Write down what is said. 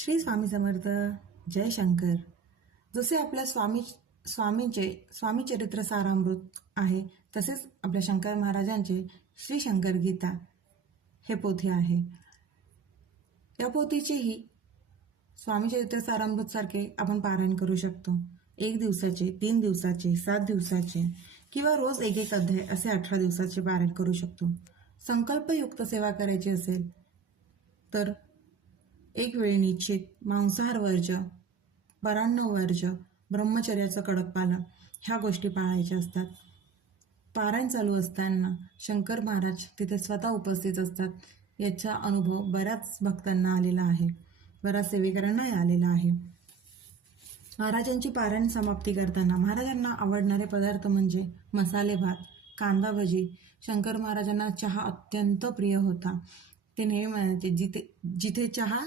श्री स्वामी समर्थ. जय शंकर. जसे आपल्या स्वामी चरित्र सारामृत आहे, तसेच आपल्या शंकर महाराजांचे श्री शंकर गीता हे पोथी आहे. या पोथीचेही स्वामी चरित्र सारामृत सारखे आपण पारायण करू शकतो. 1 दिवसाचे, 3 दिवसाचे, 7 दिवसाचे किंवा रोज एक अध्याय असे 18 दिवसाचे पारायण करू शकतो. संकल्पयुक्त सेवा करायची असेल तर एक वेळ निश्चित, मांसाहार वर्ज्य, परान्न वर्ज्य, ब्रह्मचर्याचं कडक पालन ह्या गोष्टी पाळायच्या असतात. पारायण चालू असताना शंकर महाराज तिथे स्वतः उपस्थित असतात. याचा अनुभव बऱ्याच भक्तांना आलेला आहे, बऱ्याच सेवेकरांनाही आलेला आहे. महाराजांची पारायण समाप्ती करताना महाराजांना आवडणारे पदार्थ म्हणजे मसाले भात, कांदा भजी. शंकर महाराजांना चहा अत्यंत प्रिय होता. ते नेहमी म्हणायचे, जिथे चहा